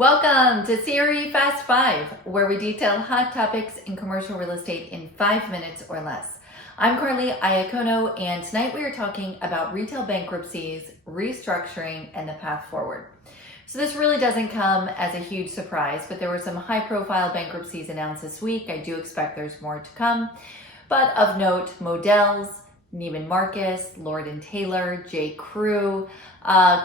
Welcome to Siri Fast 5, where we detail hot topics in commercial real estate in 5 minutes or less. I'm Carly Iacono, and tonight we are talking about retail bankruptcies, restructuring, and the path forward. So this really doesn't come as a huge surprise, but there were some high-profile bankruptcies announced this week. I do expect there's more to come. But of note, Modell's, Neiman Marcus, Lord & Taylor, J. Crew,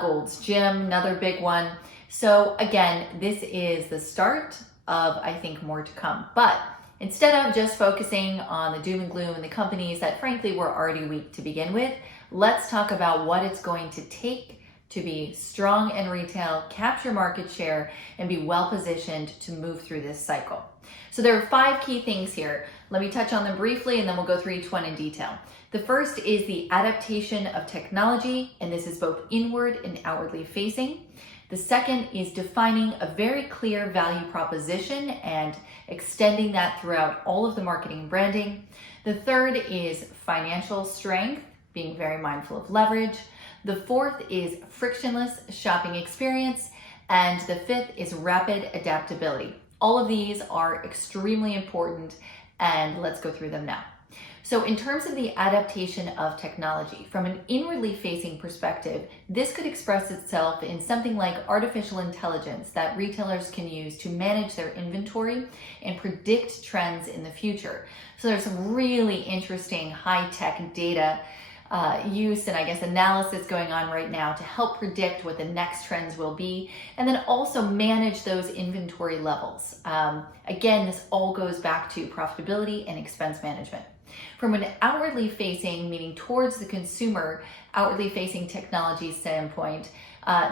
Gold's Gym, another big one. So again, this is the start of, I think, more to come. But instead of just focusing on the doom and gloom and the companies that frankly were already weak to begin with, let's talk about what it's going to take to be strong in retail, capture market share, and be well positioned to move through this cycle. So there are 5 key things here. Let me touch on them briefly and then we'll go through each one in detail. The first is the adaptation of technology, and this is both inward and outwardly facing. The second is defining a very clear value proposition and extending that throughout all of the marketing and branding. The third is financial strength, being very mindful of leverage. The fourth is frictionless shopping experience. And the fifth is rapid adaptability. All of these are extremely important, and let's go through them now. So in terms of the adaptation of technology, from an inwardly facing perspective, this could express itself in something like artificial intelligence that retailers can use to manage their inventory and predict trends in the future. So there's some really interesting high-tech data use and I guess analysis going on right now to help predict what the next trends will be, and then also manage those inventory levels. Again, this all goes back to profitability and expense management. From an outwardly facing, meaning towards the consumer, outwardly facing technology standpoint,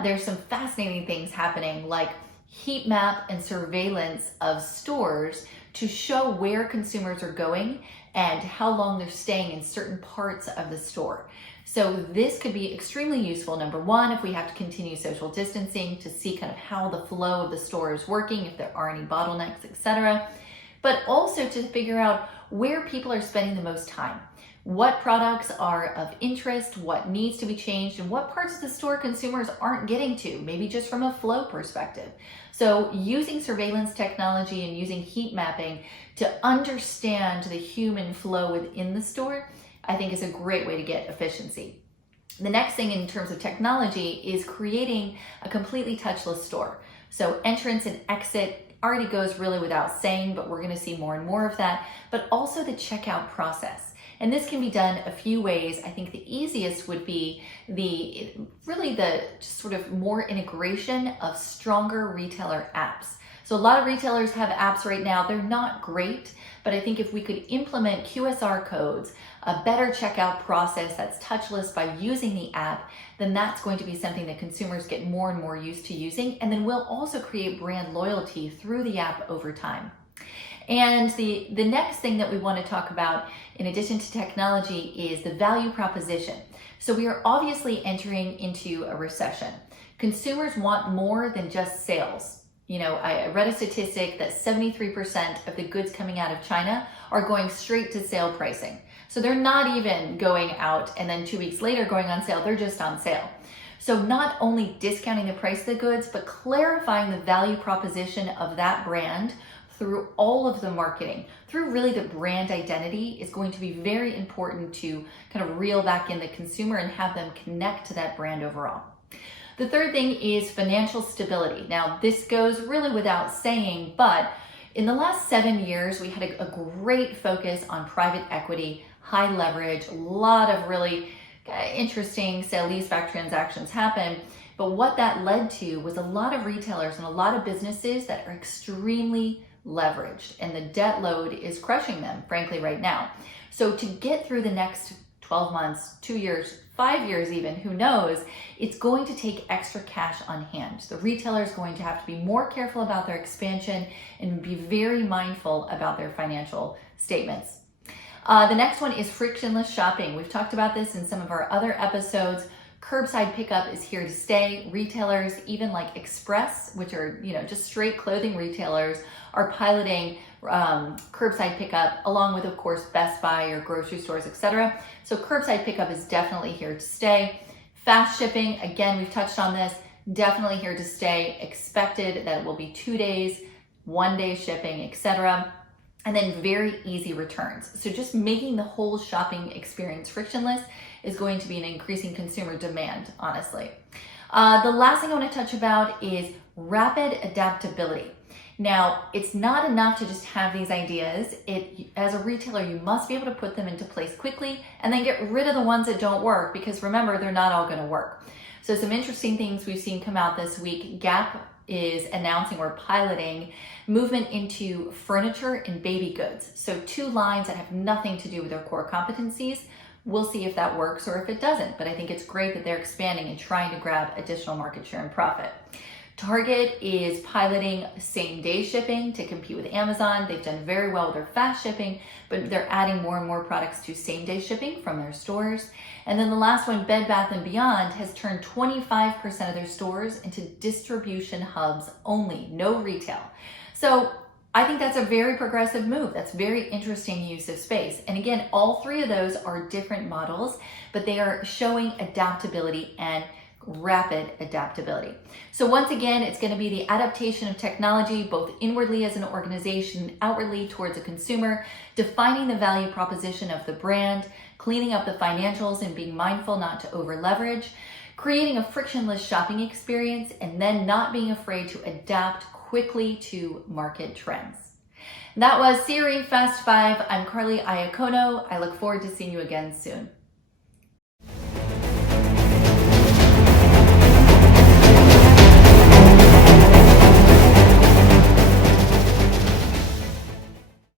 there's some fascinating things happening like heat map and surveillance of stores to show where consumers are going and how long they're staying in certain parts of the store. So this could be extremely useful, number one, if we have to continue social distancing, to see kind of how the flow of the store is working, if there are any bottlenecks, etc. But also to figure out where people are spending the most time, what products are of interest, what needs to be changed, and what parts of the store consumers aren't getting to, maybe just from a flow perspective. So using surveillance technology and using heat mapping to understand the human flow within the store, I think is a great way to get efficiency. The next thing in terms of technology is creating a completely touchless store. So entrance and exit already goes really without saying, but we're going to see more and more of that, but also the checkout process. And this can be done a few ways. I think the easiest would be the just sort of more integration of stronger retailer apps. So a lot of retailers have apps right now. They're not great, but I think if we could implement QSR codes, a better checkout process that's touchless by using the app, then that's going to be something that consumers get more and more used to using, and then we'll also create brand loyalty through the app over time. And the next thing that we want to talk about, in addition to technology, is the value proposition. So we are obviously entering into a recession. Consumers want more than just sales. You know, I read a statistic that 73% of the goods coming out of China are going straight to sale pricing. So they're not even going out and then 2 weeks later going on sale, they're just on sale. So not only discounting the price of the goods, but clarifying the value proposition of that brand through all of the marketing, through really the brand identity, is going to be very important to kind of reel back in the consumer and have them connect to that brand overall. The third thing is financial stability. Now, this goes really without saying, but in the last 7 years, we had a great focus on private equity, high leverage, a lot of really interesting sale-leaseback transactions happen. But what that led to was a lot of retailers and a lot of businesses that are extremely leveraged, and the debt load is crushing them, frankly, right now. So to get through the next 12 months, 2 years, 5 years even, who knows, it's going to take extra cash on hand. The retailer is going to have to be more careful about their expansion and be very mindful about their financial statements. The next one is frictionless shopping. We've talked about this in some of our other episodes. Curbside pickup is here to stay. Retailers, even like Express, which are, just straight clothing retailers, are piloting curbside pickup, along with, of course, Best Buy or grocery stores, etc. So curbside pickup is definitely here to stay. Fast shipping, again, we've touched on this. definitely here to stay. Expected that it will be 2 days, 1 day shipping, etc. And then very easy returns. So just making the whole shopping experience frictionless is going to be an increasing consumer demand, honestly. The last thing I want to touch about is rapid adaptability. Now, it's not enough to just have these ideas. As a retailer, you must be able to put them into place quickly and then get rid of the ones that don't work, because remember, they're not all going to work. So some interesting things we've seen come out this week. Gap is announcing or piloting movement into furniture and baby goods. So 2 lines that have nothing to do with their core competencies. We'll see if that works or if it doesn't, but I think it's great that they're expanding and trying to grab additional market share and profit. Target is piloting same-day shipping to compete with Amazon. They've done very well with their fast shipping, but they're adding more and more products to same-day shipping from their stores. And then the last one, Bed Bath & Beyond, has turned 25% of their stores into distribution hubs only, no retail. So I think that's a very progressive move. That's very interesting use of space. And again, all 3 of those are different models, but they are showing adaptability and rapid adaptability. So once again, it's going to be the adaptation of technology, both inwardly as an organization, outwardly towards a consumer, defining the value proposition of the brand, cleaning up the financials and being mindful not to over leverage, creating a frictionless shopping experience, and then not being afraid to adapt quickly to market trends. That was Siri Fast 5. I'm Carly Iacono. I look forward to seeing you again soon.